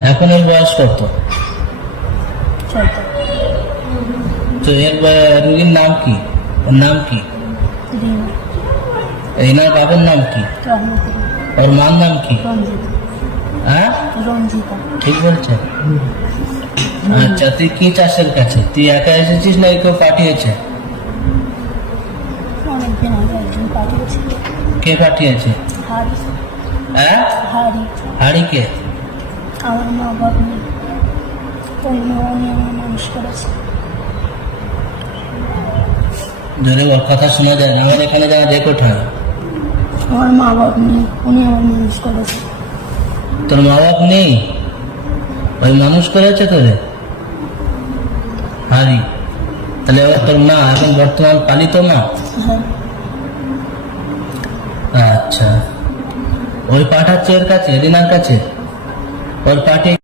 এখন এর বয়স কত? তো এর রুগীর নাম কি? ওর নাম কি? এনার বাবার নাম কি? ওর মার নাম কি? হ্যাঁ? ঠিক বলছে। আচ্ছা তুই কি চাষের কাছে? তুই একা এসেছিস না কেউ পাঠিয়েছে? কে পাঠিয়েছে? হ্যাঁ? হাড়ি হাড়িকে আমার মা বাবা ওই মেয়ে উনি আমার মানুষ করেছে জোরে ওর কথা শোনা যায় আমার এখানে আমার মা বাবা নেই উনি আমার মানুষ করেছে তোর মা বাপ নেই? ওই মানুষ করেছে তোরে? হারি। তাহলে ও তোর মা এখন বর্তমান পালিত মা? হ্যাঁ। আচ্ছা। ওই পাঠাচ্ছে ওর কাছে রিনার কাছে? ওর পাঠিয়ে